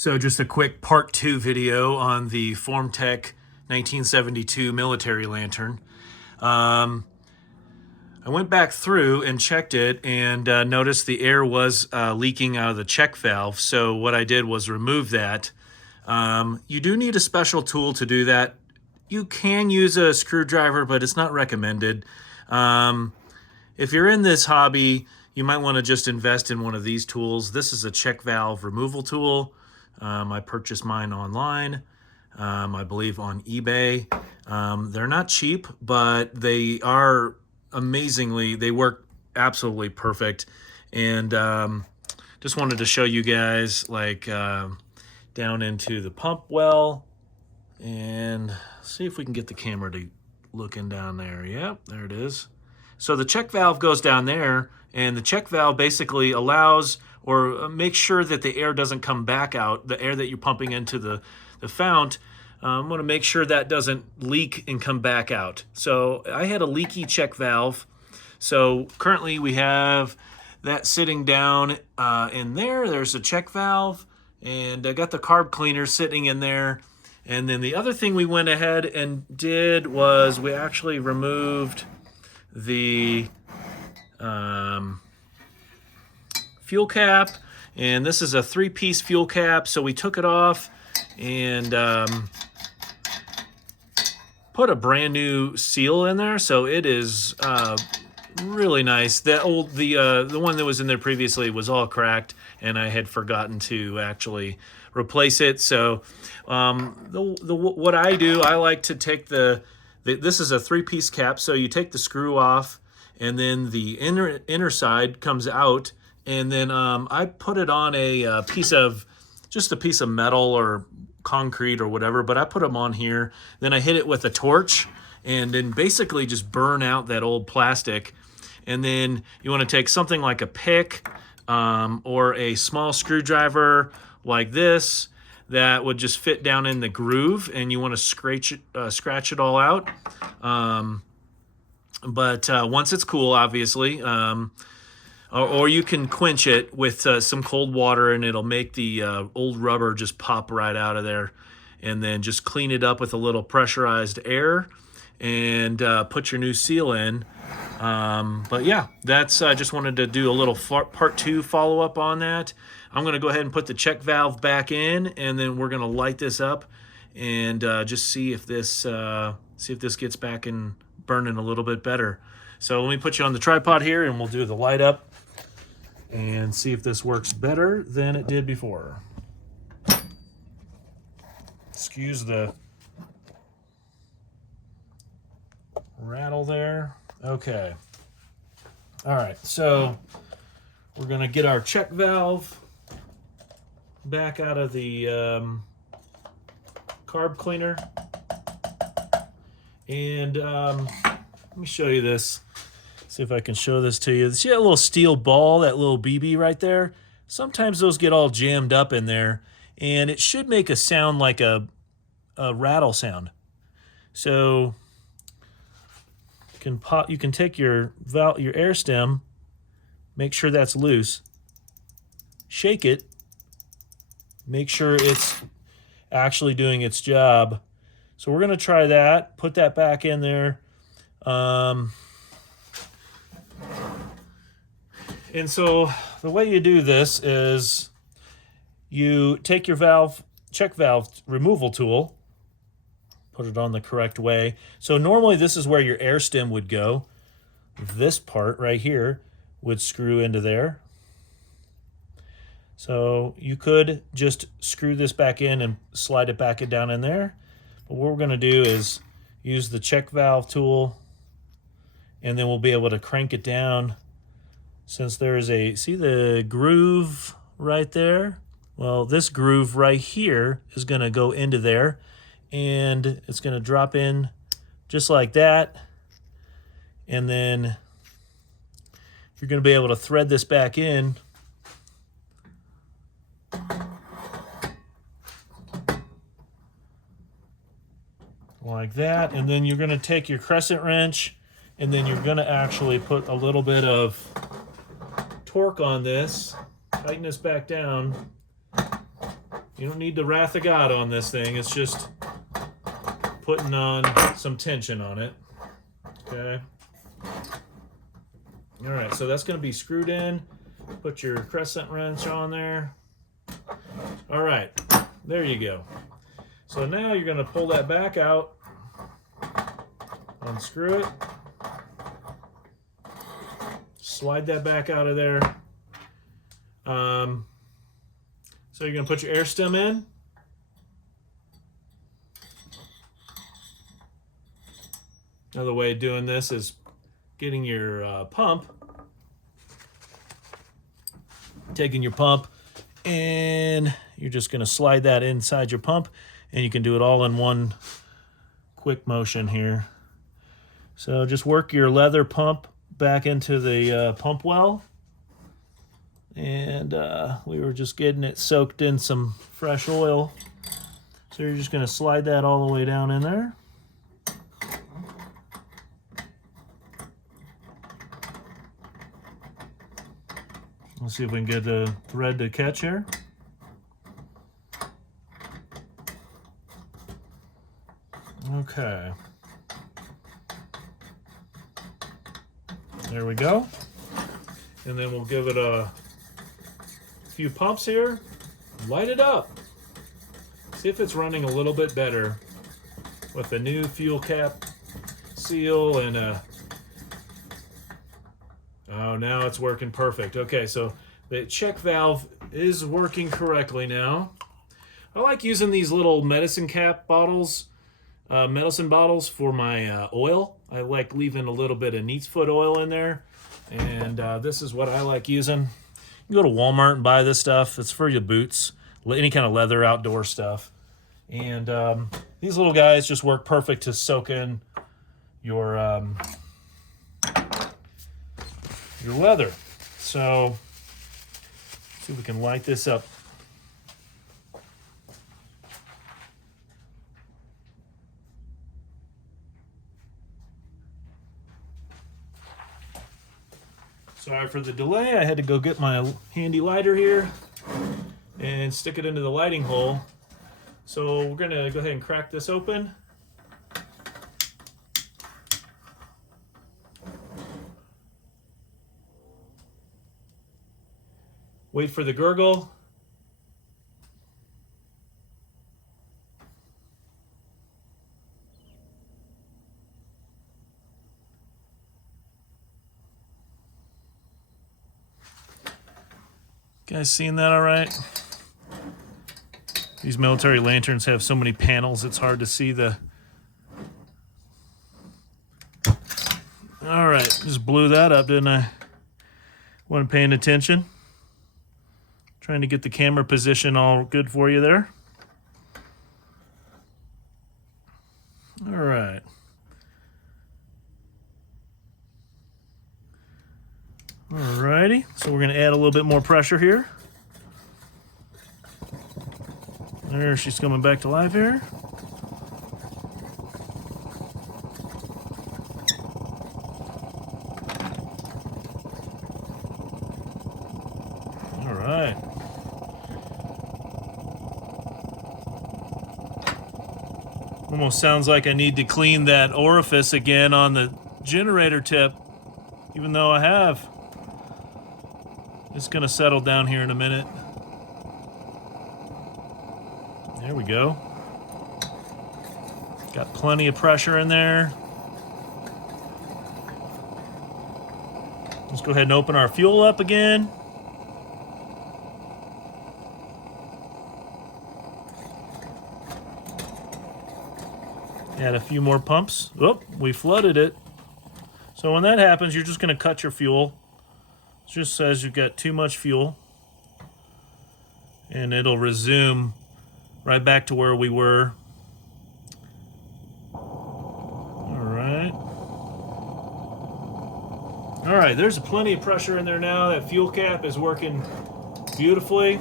So just a quick part 2 video on the Formtech 1972 military lantern. I went back through and checked it and noticed the air was leaking out of the check valve. So what I did was remove that. You do need a special tool to do that. You can use a screwdriver, but it's not recommended. If you're in this hobby, you might want to just invest in one of these tools. This is a check valve removal tool. I purchased mine online, I believe on eBay. They're not cheap, but they are amazingly, they work absolutely perfect. And just wanted to show you guys like down into the pump well and see if we can get the camera to looking down there. Yep, there it is. So the check valve goes down there, and the check valve basically allows or make sure that the air doesn't come back out, the air that you're pumping into the fount. I'm going to make sure that doesn't leak and come back out. So I had a leaky check valve. So currently we have that sitting down in there. There's a check valve, and I got the carb cleaner sitting in there. And then the other thing we went ahead and did was we actually removed the fuel cap, and this is a 3-piece fuel cap, so we took it off and put a brand new seal in there, so it is really nice. The one that was in there previously was all cracked, and I had forgotten to actually replace it. So what I do, I like to take this is a 3-piece cap, so you take the screw off, and then the inner side comes out, and then I put it on a piece of metal or concrete or whatever, but I put them on here. Then I hit it with a torch, and then basically just burn out that old plastic. And then you want to take something like a pick or a small screwdriver like this that would just fit down in the groove, and you want to scratch it all out. But once it's cool, obviously, or you can quench it with some cold water, and it'll make the old rubber just pop right out of there. And then just clean it up with a little pressurized air and put your new seal in. But yeah, that's I just wanted to do a little part 2 follow-up on that. I'm going to go ahead and put the check valve back in, and then we're going to light this up and just see if this gets back and burning a little bit better. So let me put you on the tripod here, and we'll do the light up and see if this works better than it did before. Excuse the rattle there. Okay. All right, so we're going to get our check valve back out of the carb cleaner. And let me show you this. See if I can show this to you. See that little steel ball, that little BB right there? Sometimes those get all jammed up in there, and it should make a sound like a rattle sound. So you can take your air stem, make sure that's loose, shake it, make sure it's actually doing its job. So we're going to try that, put that back in there. And so the way you do this is you take your check valve removal tool, put it on the correct way. So normally this is where your air stem would go. This part right here would screw into there. So you could just screw this back in and slide it back down in there. But what we're going to do is use the check valve tool, and then we'll be able to crank it down. Since there's see the groove right there? Well, this groove right here is going to go into there, and it's going to drop in just like that. And then you're going to be able to thread this back in. Like that. And then you're going to take your crescent wrench, and then you're going to actually put a little bit of torque on this, tighten this back down, You don't need the wrath of God on this thing. It's just putting on some tension on it. Okay. All right, so that's going to be screwed in. Put your crescent wrench on there. All right, there you go. So now you're going to pull that back out, unscrew it, slide that back out of there. So you're going to put your air stem in. Another way of doing this is getting your pump, taking your pump, and you're just going to slide that inside your pump, and you can do it all in one quick motion here. So just work your leather pump back into the pump well, and we were just getting it soaked in some fresh oil. So you're just going to slide that all the way down in there. Let's see if we can get the thread to catch here. Okay. There we go. And then we'll give it a few pumps here. Light it up. See if it's running a little bit better with the new fuel cap seal and oh, now it's working perfect. Okay, so the check valve is working correctly now. I like using these little medicine cap bottles, medicine bottles for my oil. I like leaving a little bit of neat's foot oil in there, and this is what I like using. You can go to Walmart and buy this stuff. It's for your boots, any kind of leather outdoor stuff. And these little guys just work perfect to soak in your leather. So let's see if we can light this up. Sorry for the delay. I had to go get my handy lighter here and stick it into the lighting hole. So we're going to go ahead and crack this open. Wait for the gurgle. Guys seeing that all right? These military lanterns have so many panels, it's hard to see the... All right, just blew that up, didn't I? Wasn't paying attention. Trying to get the camera position all good for you there. All right. Alrighty, so we're going to add a little bit more pressure here. There, she's coming back to life here. All right. Almost sounds like I need to clean that orifice again on the generator tip, even though I have. It's going to settle down here in a minute. There we go. Got plenty of pressure in there. Let's go ahead and open our fuel up again. Add a few more pumps. Oh, we flooded it. So when that happens, you're just going to cut your fuel. It just says you've got too much fuel. And it'll resume right back to where we were. All right, there's plenty of pressure in there now. That fuel cap is working beautifully.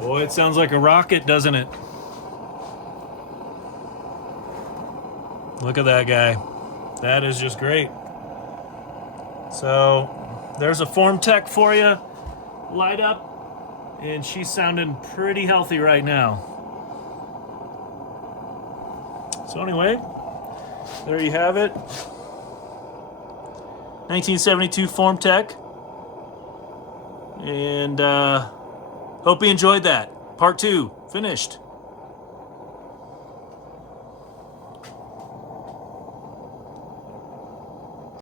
Boy, it sounds like a rocket, doesn't it? Look at that guy. That is just great. So there's a form tech for you. Light up. And she's sounding pretty healthy right now. So anyway, there you have it. 1972 form tech. And hope you enjoyed that. Part 2 finished.